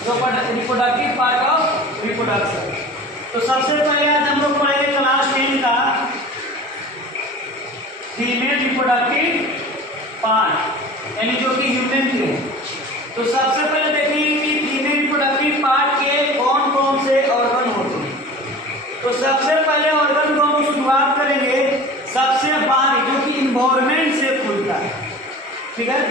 Reproductive part of reproduction. तो सबसे पहले आज हम लोग पढ़ेंगे क्लास 10 का फीमेल रिप्रोडक्टिव पार्ट, यानी जो कि ह्यूमन के है। तो सबसे पहले देखेंगे कि फीमेल रिप्रोडक्टिव पार्ट के कौन कौन से ऑर्गन होते हैं। तो सबसे पहले ऑर्गन को हम शुरुआत करेंगे सबसे बाहरी, जो कि इन्वायरमेंट से खुलता है, ठीक है।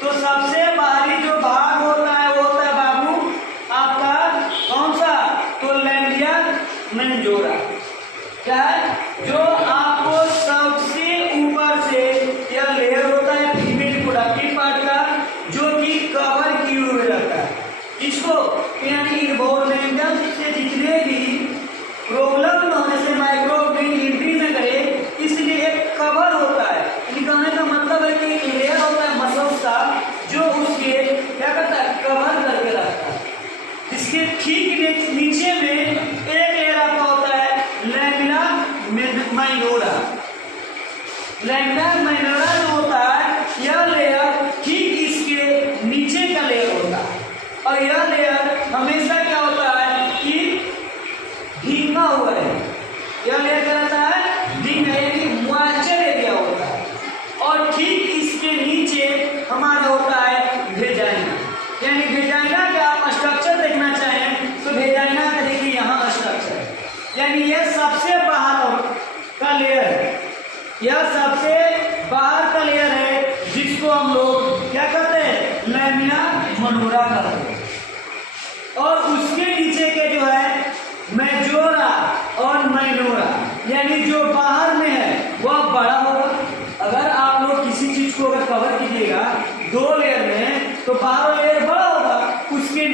तो सबसे बाहरी जो भाग होता है वो होता है बाबू आपका कौन सा, तो लैंडिया मेंजोरा। क्या है, जो आपको सबसे ऊपर से यह लेयर होता है फीमेल रिप्रोडक्टिव पार्ट का, जो कि कवर किए हुए रहता है इसको, यानी इन्वायरमेंटल से जितने भी प्रॉब्लम न होने से माइक्रोऑर्गेनिज्म एंट्री न करे, इसलिए एक कवर होता है। कहने का मतलब है कि एक लेयर होता है मसल्स का जो उसके क्या करता है, कवर करके रखता है। इसके ठीक नीचे में एक लेयर आपका होता है लैमिना माइनोरा। लैमिना माइनोरा जो होता है यह लेयर ठीक इसके नीचे का लेयर होता है, और यह लेयर हमेशा क्या होता है कि भींगा हुआ है। यह लेयर क्या रहता है, भींगा, यानी मॉइस्चर एरिया होता है। और ठीक इसके नीचे हमारा होता है वेजाइना, यानी वेजाइना का आप स्ट्रक्चर देखना चाहें तो वेजाइना का देखिए यहाँ स्ट्रक्चर है, यानी यह सबसे बाहर का लेयर है। यह सबसे बाहर का लेयर है जिसको हम लोग क्या कहते हैं, लैमिना मनोरा कहते हैं। और उसके नीचे के जो है मेजोरा और माइनोरा, यानी जो बाहर में है वह बड़ा होगा। अगर आप लोग किसी चीज को अगर कवर कीजिएगा दो लेयर में, तो बाहर लेयर बड़ा होगा, उसके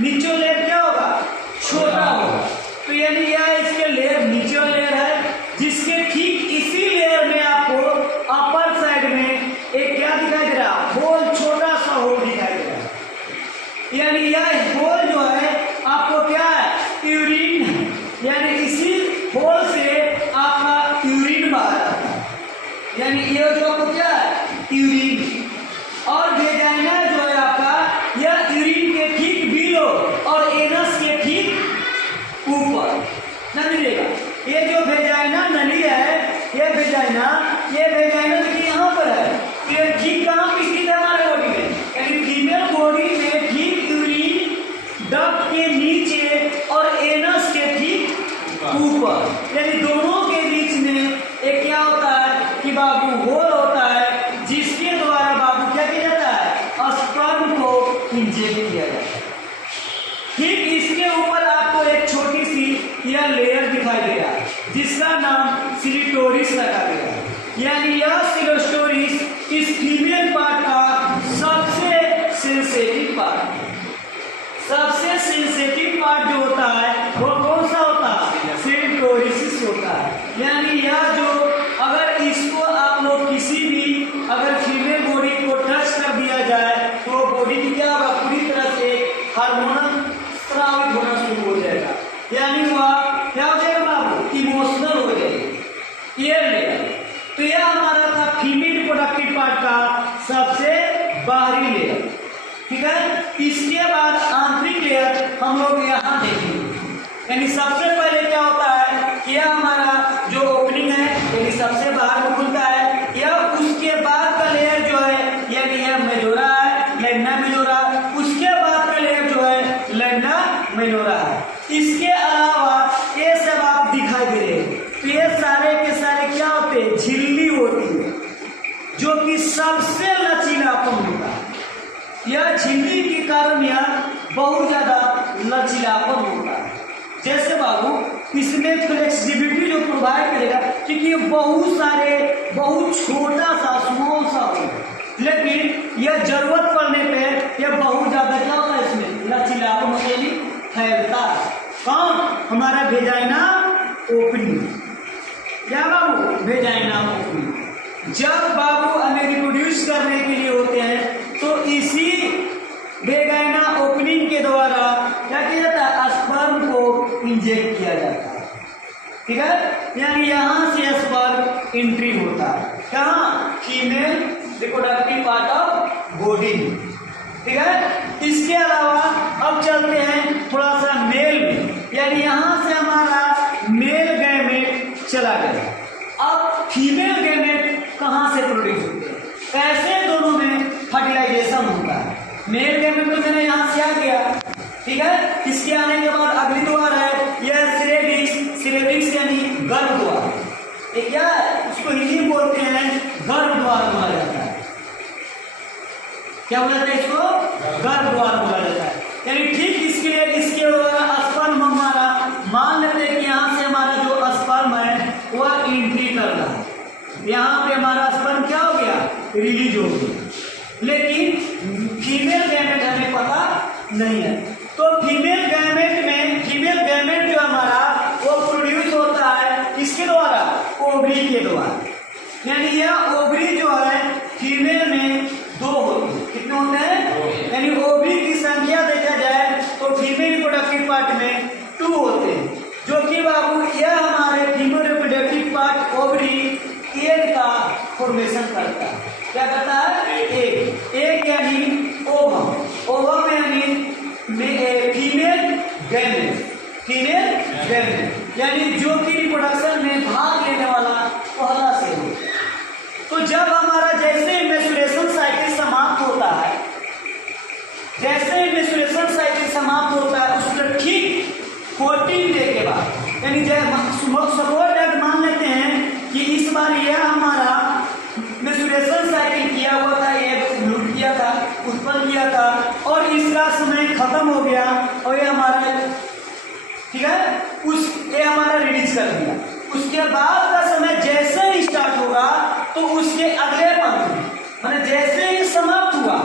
नीचे लेयर क्या होगा, छोटा होगा। तो यानी यह इसके लेयर नीचे लेयर है, जिसके ठीक इसी लेयर में आपको अपर साइड में एक क्या दिखाई दे रहा है, होल, छोटा सा होल दिखाई दे रहा है। यानी यह होल जो है आपको क्या है, यूरिन है, यानी इसी होल से आपका यूरिन बाहर आता है, यानी ये जो आपको क्या है, यूरिन। और वेजाइना जो है आपका, यह यूरिन के ठीक बिलो और एनस के ठीक ऊपर न मिलेगा। ये जो वेजाइना नली है, ये वेजाइना देखिए यहाँ पर है, ये ठीक कहाँ पे स्थित है हमारे बॉडी में, यानी फीमेल बॉडी में ठीक यूरिन डक्ट के नीचे और एनस के ठीक ऊपर, यानी दोनों के बीच में एक क्या होता है कि बाबू होल होता है, जिसके द्वारा बाबू क्या किया जाता है, स्पर्म को इंजेक्ट किया जाता है। ठीक इसके ऊपर आपको एक छोटी सी यह लेयर दिखाई दे रहा है, जिसका नाम सिलिटोरिस रखा गया है। यानी यह सिलिटोरिस इस फीमेल पार्ट का सबसे सेंसिटिव पार्ट है। सबसे सेंसिटिव पार्ट जो होता है वो कौन सा होता है, सिलिटोरिस होता है। यानी यह जो अगर इसको आप लोग किसी भी अगर फीमेल बॉडी को टच कर दिया जाए तो बॉडी की क्या होगा, पूरी तरह से हार्मोनल स्रावित होना शुरू हो जाएगा, यानी वह क्या हो जाएगा बाबू, इमोशनल हो जाएगी। ये लेयर, तो यह हमारा था फीमेल रिप्रोडक्टिव पार्ट का सबसे बाहरी लेयर, ठीक है। इसके बाद आंतरिक लेयर हम लोग यहाँ देखेंगे। यानी सबसे पहले क्या होता है, यह हमारा जो ओपनिंग है, यानी सबसे बाहर में खुलता है यह। उसके बाद का लेयर जो है, यानी यह मेजोरा है, लैमिना मेजोरा। उसके बाद का लेयर जो है लैमिना माइनोरा है। इसके अलावा ये सब आप दिखाई दे रहे हैं, तो ये सारे के सारे क्या होते हैं, झिल्ली होती है, जो कि सबसे लचीलापन होता है। यह झिल्ली के कारण यह बहुत ज्यादा लचीलापन होता है। जैसे बाबू इसमें फ्लेक्सिबिलिटी जो प्रोवाइड करेगा, क्योंकि ये बहुत छोटा सा स्मॉल सा होगा, लेकिन यह जरूरत पड़ने पे यह बहुत ज्यादा क्या होता है, इसमें लचीलापन होता है, फैलता है। कौन, हमारा वेजाइना ओपनिंग। क्या बाबू, वेजाइना ओपनिंग। जब बाबू हमें रिप्रोड्यूस करने के लिए होते हैं तो इसी वेजाइना ओपनिंग के द्वारा क्या किया जाता है, स्पर्म को इंजेक्ट किया जाता है, ठीक है। यानी यहाँ से स्पर्म एंट्री होता है, कहाँ, female reproductive part of body, ठीक है। इसके अलावा अब चलते ठीक है। इसके आने के बाद अगली द्वार है यह सिरेबिक्स, सिरेबिक्स यानी गर्भ द्वार। ये क्या है, उसको हिंदी में बोलते हैं गर्भ द्वार बोला जाता है। क्या बोला जाता है इसको? गर्भ द्वार बोला जाता है। यानी ठीक इसके लिए इसके द्वारा स्पर्म हमारा मान लेते हैं कि यहाँ से हमारा जो स्पर्म है वह एंट्री कर रहा है, यहाँ पे हमारा स्पर्म क्या हो गया, रिलीज हो गया। लेकिन फीमेल गैमेट हमें पता नहीं है, तो फीमेल गैमेट में फीमेल गैमेट जो हमारा वो प्रोड्यूस होता है इसके द्वारा, ओवरी के द्वारा। यानी यह ओवरी जो है फीमेल में 2 होते हैं। कितने होते हैं? यानी ओवरी की संख्या देखा जाए तो फीमेल रिप्रोडक्टिव पार्ट में 2 होते हैं, जो कि बाबू यह हमारे female reproductive part ovary egg का फॉर्मेशन करता है। क्या करता है? एग। एग यानी ओवम, ओवम यानी फीमेल गैमेट, फीमेल गैमेट यानी जो कि रिप्रोडक्शन में भाग लेने वाला पहला सेल हो। तो जब हमारा जैसे ही मेंस्ट्रुएशन साइकिल समाप्त होता है, जैसे ही मेंस्ट्रुएशन साइकिल समाप्त होता है उसके ठीक 14 डे के बाद, यानी सपोज दैट मान लेते हैं कि इस बार यह हमारा मेंस्ट्रुएशन साइकिल किया हुआ था, ये लूट किया था, उत्पन्न किया था और इसका समय खत्म हो गया और ये हमारा ठीक है ये हमारा रिलीज कर दिया। उसके बाद का समय जैसे ही स्टार्ट होगा तो उसके अगले पंख में, माने जैसे ही समाप्त हुआ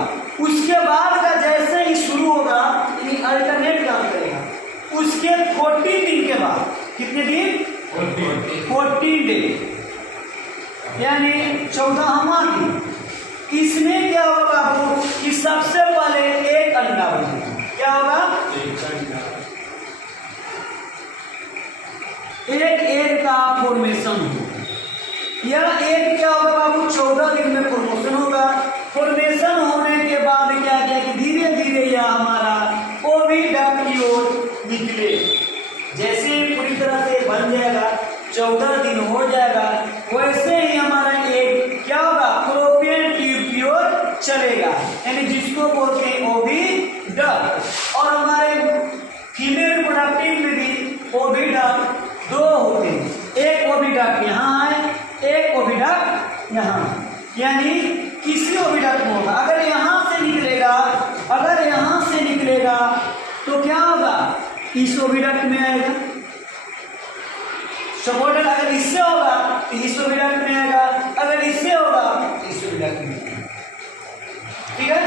उसके बाद का जैसे ही शुरू होगा, यानी अल्टरनेट काम करेगा। उसके 14 दिन के बाद, कितने दिन? 14 डे यानी 14वां दिन। इसमें क्या होगा बाबू कि सबसे पहले एक अंडा बनेगा। क्या होगा? एक एग का फॉर्मेशन होगा। यह एग क्या होगा बाबू? 14 दिन में फॉर्मेशन होगा। फॉर्मेशन होने के बाद क्या किया कि धीरे धीरे यह हमारा ओविडक्ट की ओर निकले। जैसे ही पूरी तरह से बन जाएगा, 14 दिन हो जाएगा, वैसे ही हमारा एग क्या होगा? फॉलोपियन ट्यूब की ओर चलेगा, यानी जिसको बोलते हैं ओविडक्ट। और हमारे फीमेल रिप्रोडक्टिव में भी ओविडक्ट 2 होते हैं, एक ओविडक्ट यहाँ है, एक ओविडक्ट यहाँ, यानी किसी ओविडक्ट में होगा। अगर यहाँ से निकलेगा, अगर यहाँ से निकलेगा तो क्या होगा? इस ओविडक्ट में आएगा। सपोर्ट अगर इससे होगा तो इस ओविडक्ट में आएगा, अगर इससे होगा तो इस ओविडक्ट में आएगा। ठीक है।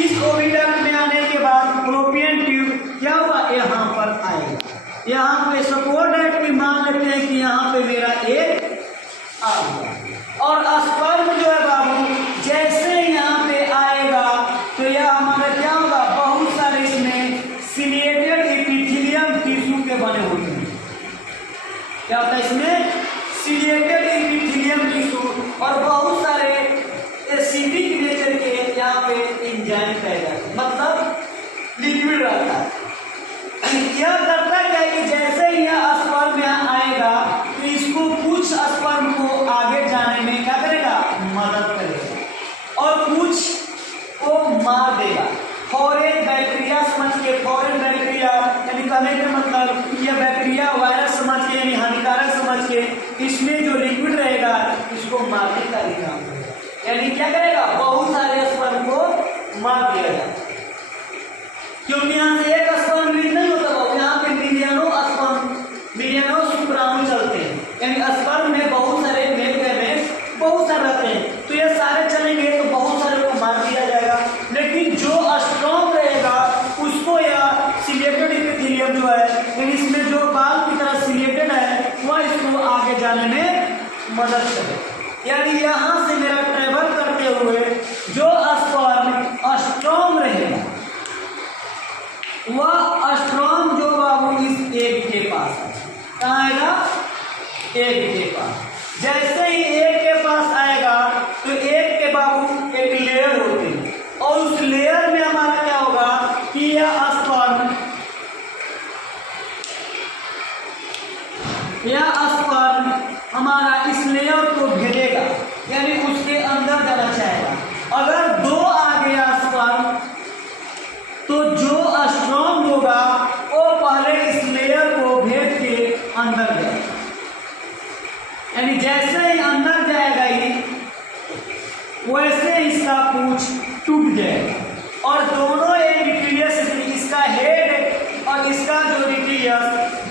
इस ओविडक्ट में आने के बाद फॉलोपियन ट्यूब क्या होगा? यहाँ पर आएगा। यहाँ पे सपोर्ट है कि मान लेते हैं कि यहाँ पे मेरा एक आ गया और स्पर्म जो है बाबू जैसे यहाँ पे आएगा तो यह हमारा क्या होगा? बहुत सारे इसमें सिलिएटेड एपिथेलियम टिश्यू के बने होते हैं। क्या होता है इसमें? सिलिएटेड एपिथेलियम टिश्यू और बहुत सारे एसिडिक नेचर के यहाँ पे एंजाइम पाए जाते हैं, मतलब लिक्विड रहता है। यह करता क्या है कि जैसे ही यह स्पर्म यहाँ आएगा तो इसको कुछ स्पर्म को आगे जाने में क्या करेगा? मदद करेगा और कुछ को मार देगा। फॉरेन बैक्टीरिया समझ के, फॉरेन बैक्टीरिया यानी कहने का मतलब यह बैक्टीरिया वायरस समझ के यानी हानिकारक समझ के इसमें जो लिक्विड रहेगा इसको मारने का भी काम करेगा। यानी क्या करेगा? बहुत सारे स्पर्म को मार दिया जाता है, क्योंकि यहाँ से एक स्पर्म रिलीज नहीं होता, यहाँ पे मिलियनों शुक्राणु चलते हैं, यानी स्पर्म में बहुत सारे मेल गैमेट्स बहुत सारे रहते हैं, तो ये सारे चलेंगे तो बहुत सारे को मार दिया जाएगा। लेकिन जो स्ट्रॉन्ग रहेगा उसको या सिलिएटेड एपिथेलियम जो है, यानी इसमें जो बाल की तरह सिलिएटेड है वह इसको आगे जाने में मदद करे। यानी यहाँ से मेरा ट्रेवल करते हुए जो स्पर्म स्ट्रॉन्ग रहेगा वह स्ट्रॉन्ग जो बाबू इस एग के पास है, कहाँ आएगा? एग के पास। जैसे ही एग के पास आएगा तो एग के बाबू एक लेयर होती है और उस लेयर में हमारा क्या होगा कि यह स्पर्म हमारा इस लेयर को घेरेगा, यानी उसके अंदर जाना चाहेगा। अगर 2 आ गया स्पर्म तो जो स्ट्रॉन्ग होगा वैसे इसका पूंछ टूट जाएगा और दोनों ये न्यूक्लियस, इसका हेड और इसका जो न्यूक्लियस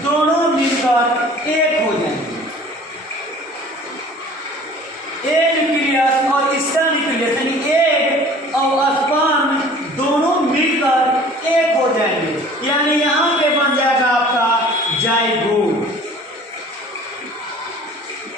दोनों मिलकर एक हो जाएंगे। ए न्यूक्लियस और इसका न्यूक्लियस यानी एग और स्पर्म दोनों मिलकर एक हो जाएंगे, यानी यहां पे बन जाएगा आपका जाइगोट।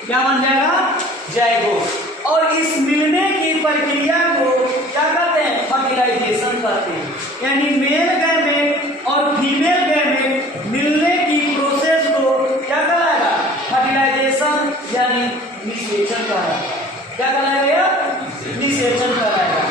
क्या बन जाएगा? जाइगोट। और इस मिलने की प्रक्रिया को क्या कहते हैं? फर्टिलाइजेशन कहते हैं। यानी मेल गैमेट और फीमेल गैमेट मिलने की प्रोसेस को क्या कहलाएगा? फर्टिलाइजेशन यानी निषेचन कहलाएगा। क्या कहलाएगा? निषेचन कहलाएगा।